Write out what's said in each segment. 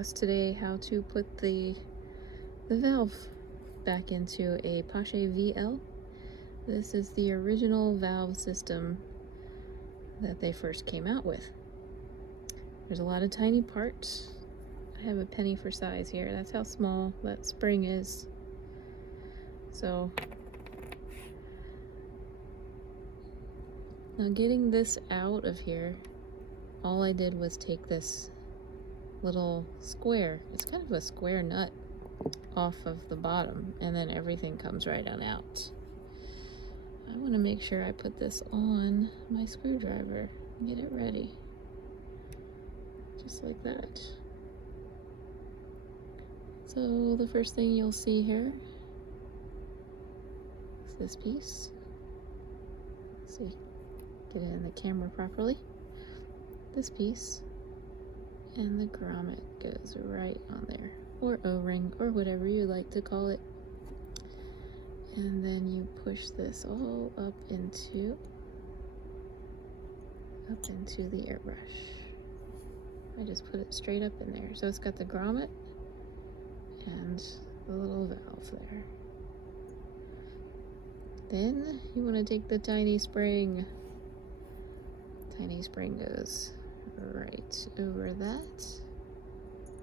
us today how to put the valve back into a Paasche VL. This is the original valve system that they first came out with. There's a lot of tiny parts. I have a penny for size here. That's how small that spring is. So now getting this out of here, all I did was take this little square, it's kind of a square nut, off of the bottom, and then everything comes right on out. I want to make sure I put this on my screwdriver and get it ready. Just like that. So the first thing you'll see here is this piece. Let's see, get it in the camera properly. This piece and the grommet goes right on there, or O-ring, or whatever you like to call it. And then you push this all up into the airbrush. I just put it straight up in there. So it's got the grommet and the little valve there. Then you want to take the tiny spring. Tiny spring goes right over that,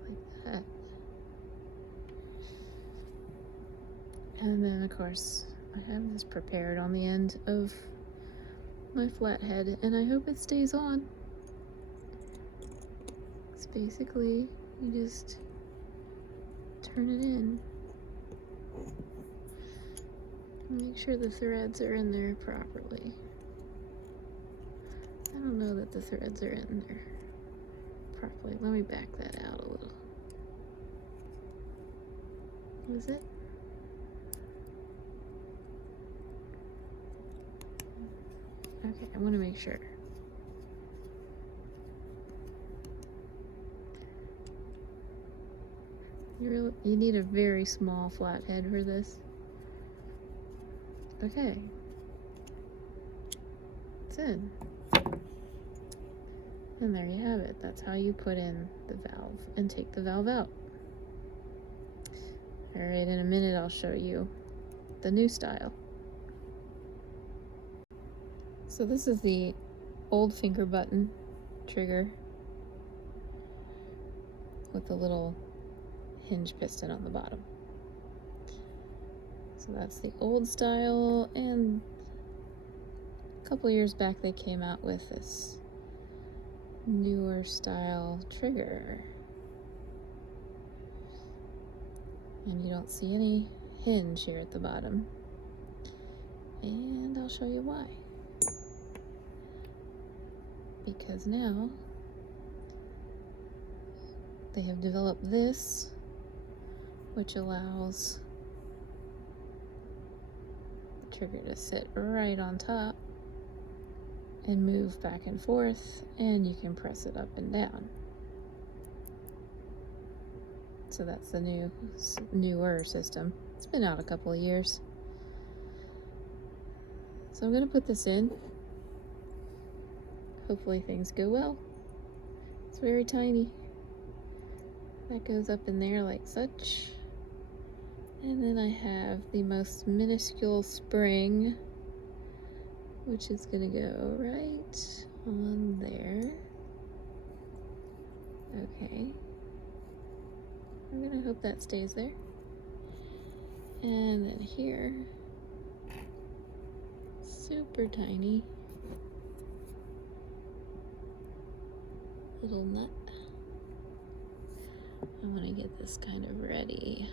like that. And then of course I have this prepared on the end of my flathead, and I hope it stays on. It's basically, you just turn it in. Make sure the threads are in there properly. I don't know that the threads are in there properly. Let me back that out a little. Is it? Okay, I want to make sure. You need a very small flathead for this. Okay. It's in. And there you have it. That's how you put in the valve and take the valve out. Alright, in a minute I'll show you the new style. So this is the old finger button trigger with the little hinge piston on the bottom. So that's the old style, and a couple years back they came out with this newer style trigger. And you don't see any hinge here at the bottom. And I'll show you why. Because now they have developed this, which allows the trigger to sit right on top and move back and forth, and you can press it up and down. So that's the newer system. It's been out a couple of years. So I'm gonna put this in. Hopefully things go well. It's very tiny. That goes up in there like such. And then I have the most minuscule spring, which is gonna go right on there. Okay. I'm gonna hope that stays there. And then here, super tiny little nut. I want to get this kind of ready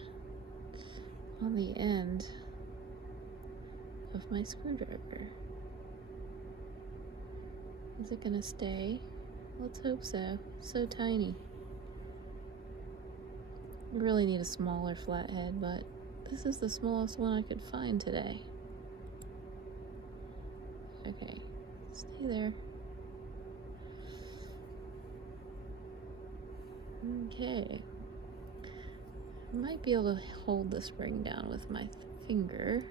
on the end of my screwdriver. Is it gonna stay? Let's hope so. So tiny. I really need a smaller flathead, but this is the smallest one I could find today. Okay, stay there. Okay. I might be able to hold the spring down with my finger.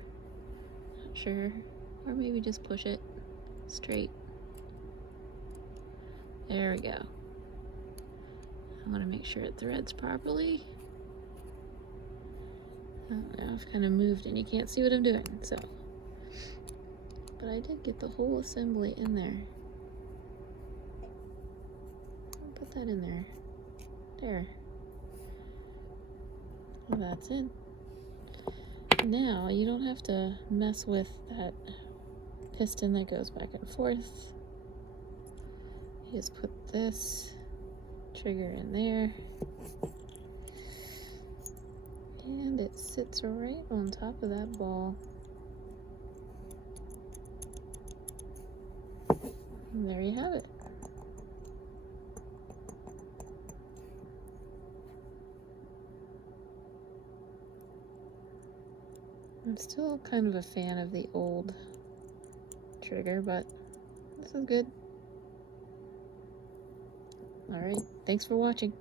Not sure. Or maybe just push it straight. There we go. I want to make sure it threads properly. Oh, now I've kind of moved and you can't see what I'm doing, so. But I did get the whole assembly in there. I'll put that in there. There. Well, that's it. Now, you don't have to mess with that piston that goes back and forth. You just put this trigger in there. And it sits right on top of that ball. And there you have it. I'm still kind of a fan of the old trigger, but this is good. Alright, thanks for watching.